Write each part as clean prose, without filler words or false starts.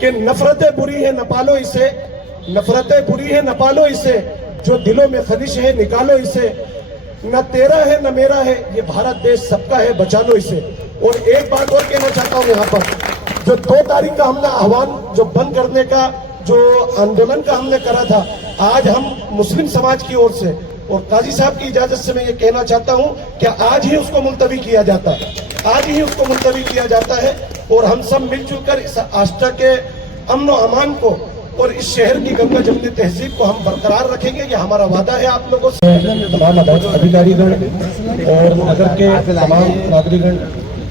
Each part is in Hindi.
कि नफरतें बुरी है न पालो इसे, नफरतें बुरी है न पालो इसे, जो दिलों में खलिश है निकालो इसे, न तेरा है न मेरा है ये भारत देश सबका है बचा लो इसे। और एक बात और कहना चाहता हूँ, यहाँ पर जो 2 तारीख का हमने आह्वान जो बंद करने का जो आंदोलन का हमने करा था, आज हम मुस्लिम समाज की ओर से और काजी साहब की इजाजत से मैं ये कहना चाहता हूँ कि आज ही उसको मुलतवी किया जाता है, आज ही उसको मुलतवी किया जाता है। और हम सब मिलजुल कर इस आस्था के अमन और अमान को और इस शहर की गंगा जमनी तहजीब को हम बरकरार रखेंगे, ये हमारा वादा है आप लोगों से। तमाम अधिकारीगण और नगर के तमाम नागरिकगण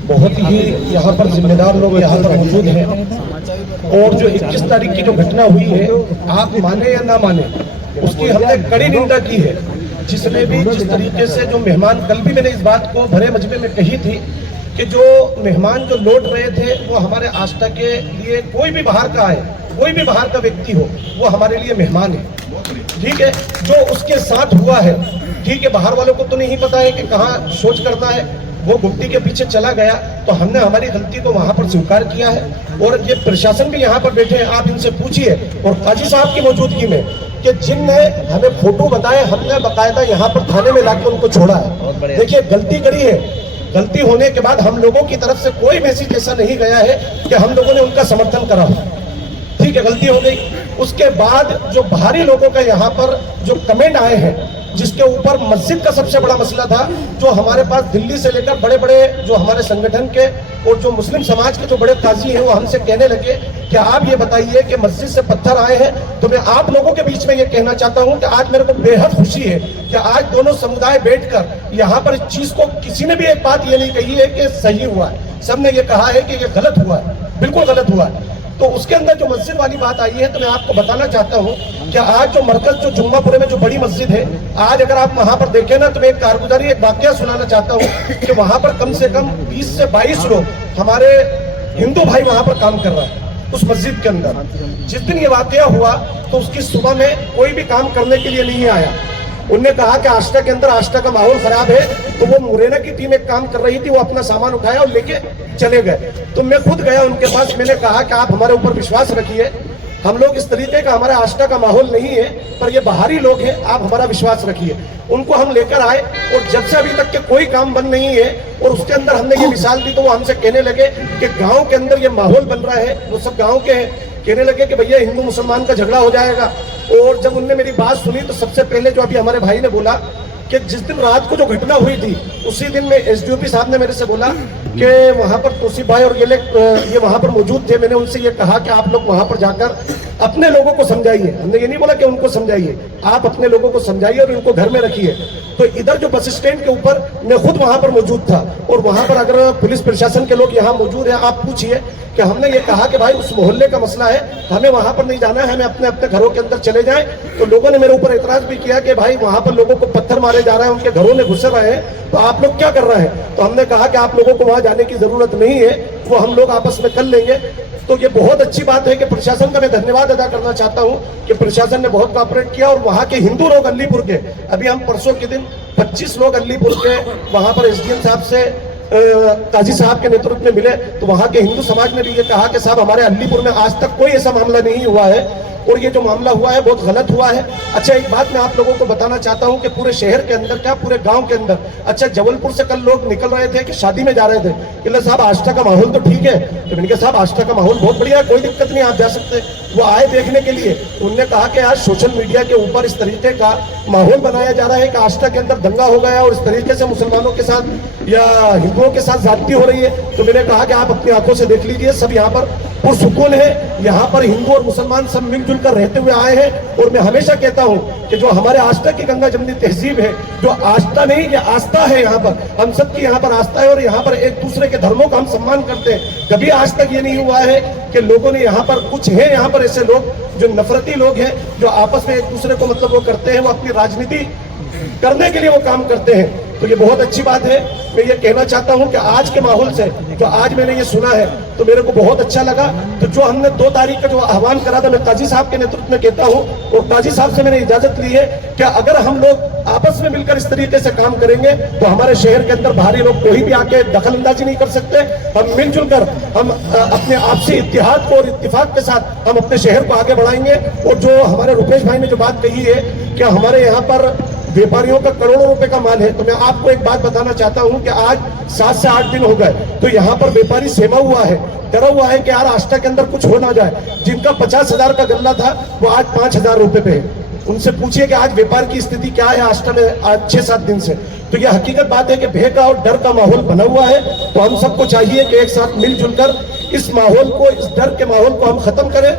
बहुत ही यहाँ पर जिम्मेदार लोग यहाँ पर मौजूद हैं। और जो 21 तारीख की जो घटना हुई है, आप माने या ना माने, उसकी हमने कड़ी निंदा की है। जिसने भी जिस तरीके से जो मेहमान, कल भी मैंने इस बात को भरे मजमे में कही थी कि जो मेहमान जो लौट रहे थे वो हमारे आस्था के लिए, कोई भी बाहर का आए, कोई भी बाहर का व्यक्ति हो, वो हमारे लिए मेहमान है, ठीक है। जो उसके साथ हुआ है, ठीक है, बाहर वालों को तो नहीं पता है कि कहाँ शौच करना है, वो गुमटी के पीछे चला गया, तो हमने हमारी गलती को वहां पर स्वीकार किया है। और ये प्रशासन भी यहाँ पर बैठे हैं, आप इनसे पूछिए, और काजी साहब की मौजूदगी में, कि जिनने हमें फोटो बताए, हमने बाकायदा यहाँ पर थाने में लाकर उनको छोड़ा है। देखिए, गलती करी है, गलती होने के बाद हम लोगों की तरफ से कोई मैसेज ऐसा नहीं गया है कि हम लोगों ने उनका समर्थन करा, ठीक है, गलती हो गई। उसके बाद जो बाहरी लोगों का यहाँ पर जो कमेंट आए हैं, जिसके ऊपर मस्जिद का सबसे बड़ा मसला था, जो हमारे पास दिल्ली से लेकर बड़े बड़े जो हमारे संगठन के और जो मुस्लिम समाज के जो बड़े काजी हैं, वो हमसे कहने लगे कि आप ये बताइए कि मस्जिद से पत्थर आए हैं। तो मैं आप लोगों के बीच में ये कहना चाहता हूं कि आज मेरे को बेहद खुशी है कि आज दोनों समुदाय बैठकर यहाँ पर इस चीज को, किसी ने भी एक बात ये नहीं कही है कि सही हुआ है, सबने ये कहा है कि ये गलत हुआ है, बिल्कुल गलत हुआ है। तो उसके अंदर जो मस्जिद वाली बात आई है, तो मैं आपको बताना चाहता हूं कि आज जो मरकज जो जुम्मापुरे में जो बड़ी मस्जिद है, आज अगर आप वहां पर देखें ना, तो मैं एक कारगुजारी, एक वाकया सुनाना चाहता हूं कि वहां पर कम से कम 20 से 22 लोग हमारे हिंदू भाई वहां पर काम कर रहा है उस मस्जिद के अंदर। जिस दिन ये वाकया हुआ तो उसकी सुबह में कोई भी काम करने के लिए नहीं आया। उनने कहा कि आस्था के अंदर आस्था का माहौल खराब है, तो वो मुरैना की टीम एक काम कर रही थी, वो अपना सामान उठाया और लेके चले गए। तो मैं खुद गया उनके पास, मैंने कहा कि आप हमारे ऊपर विश्वास रखिए, हम लोग इस तरीके का, हमारा आस्था का माहौल नहीं है, पर ये बाहरी लोग हैं, आप हमारा विश्वास रखिए। उनको हम लेकर आए और जब से अभी तक के कोई काम बंद नहीं है। और उसके अंदर हमने ये मिसाल दी, तो वो हमसे कहने लगे कि गाँव के अंदर ये माहौल बन रहा है, वो सब गाँव के हैं, कहने लगे कि भैया हिंदू मुसलमान का झगड़ा हो जाएगा। और जब उनने मेरी बात सुनी, तो सबसे पहले जो अभी हमारे भाई ने बोला कि जिस दिन रात को जो घटना हुई थी, उसी दिन में एसडीओपी साहब ने मेरे से बोला कि वहां पर तोसीफ भाई और ये वहां पर मौजूद थे। मैंने उनसे ये कहा कि आप लोग वहां पर जाकर अपने लोगों को समझाइए। हमने ये नहीं बोला कि उनको समझाइए, आप अपने लोगों को समझाइए और इनको घर में रखिए। तो इधर जो बस स्टैंड के ऊपर मैं खुद वहां पर मौजूद था, और वहां पर अगर पुलिस प्रशासन के लोग यहाँ मौजूद हैं, आप पूछिए कि हमने ये कहा कि भाई उस मोहल्ले का मसला है, हमें वहां पर नहीं जाना है, हमें अपने अपने घरों के अंदर चले जाएं। तो लोगों ने मेरे ऊपर एतराज भी किया कि भाई वहां पर लोगों को पत्थर मारे जा रहे हैं, उनके घरों में घुस रहे हैं, तो आप लोग क्या कर रहे हैं। तो हमने कहा कि आप लोगों को वहां जाने की जरूरत नहीं है, वो हम लोग आपस में कर लेंगे। तो ये बहुत अच्छी बात है कि प्रशासन का मैं धन्यवाद अदा करना चाहता हूं कि प्रशासन ने बहुत कोऑपरेट किया। और वहां के हिंदू लोग अलीपुर के, अभी हम परसों के दिन 25 लोग अलीपुर के वहां पर एसडीएम साहब से काजी साहब के नेतृत्व में मिले, तो वहां के हिंदू समाज ने भी ये कहा कि साहब हमारे अलीपुर में आज तक कोई ऐसा मामला नहीं हुआ है, और ये जो मामला हुआ है बहुत गलत हुआ है। अच्छा, एक बात मैं आप लोगों को बताना चाहता हूं कि पूरे शहर के अंदर, क्या पूरे गांव के अंदर, अच्छा जबलपुर से कल लोग निकल रहे थे कि शादी में जा रहे थे, कि साहब आस्था का माहौल तो ठीक है। तो मैंने कहा साहब आस्था का माहौल बहुत बढ़िया है, कोई दिक्कत नहीं, आप जा सकते। वो आए देखने के लिए, उन्होंने कहा कि आज सोशल मीडिया के ऊपर इस तरीके का माहौल बनाया जा रहा है कि आस्था के अंदर दंगा हो गया और इस तरीके से मुसलमानों के साथ या हिंदुओं के साथ ज्यादती हो रही है। तो मैंने कहा कि आप अपनी आंखों से देख लीजिए, सब यहाँ पर पुरसुकून है, यहाँ पर हिंदू और मुसलमान सब मिलजुल कर रहते हुए आए हैं। और मैं हमेशा कहता हूँ कि जो हमारे आस्था की गंगा जमनी तहजीब है, जो आस्था नहीं, ये आस्था है, यहाँ पर हम सबकी यहाँ पर आस्था है, और यहाँ पर एक दूसरे के धर्मों का हम सम्मान करते हैं। कभी आज तक ये नहीं हुआ है कि लोगों ने यहाँ पर, कुछ है यहाँ पर ऐसे लोग जो नफरती लोग हैं, जो आपस में एक दूसरे को मतलब वो करते हैं, वो अपनी राजनीति करने के लिए वो काम करते हैं। तो ये बहुत अच्छी बात है। मैं ये कहना चाहता हूँ कि आज के माहौल से जो आज मैंने ये सुना है तो मेरे को बहुत अच्छा लगा। तो जो हमने 2 तारीख का जो आह्वान करा था, मैं काजी साहब के नेतृत्व में कहता हूँ और काजी साहब से मैंने इजाजत ली है कि अगर हम लोग आपस में मिलकर इस तरीके से काम करेंगे तो हमारे शहर के अंदर बाहरी लोग कोई भी आके दखल अंदाजी नहीं कर सकते। हम मिलजुल कर हम अपने आपसी इत्तेहाद को और इत्तेफाक के साथ हम अपने शहर को आगे बढ़ाएंगे। और जो हमारे रुपेश भाई ने जो बात कही है कि हमारे यहाँ पर व्यापारियों का करोड़ों रुपए का माल है, तो मैं आपको एक बात बताना चाहता हूं कि आज 7 से 8 दिन हो गए तो यहाँ पर व्यापारी सहमा हुआ है, डरा हुआ है कि यार आष्टा के अंदर कुछ हो ना जाए। जिनका 50,000 का गल्ला था वो आज 5,000 रुपए पे है। उनसे पूछिए कि आज व्यापार की स्थिति क्या है आष्टा में आज 6-7 दिन से। तो यह हकीकत बात है कि भय का और डर का माहौल बना हुआ है। तो हम सबको चाहिए कि एक साथ मिलजुल कर इस माहौल को, इस डर के माहौल को हम खत्म करें।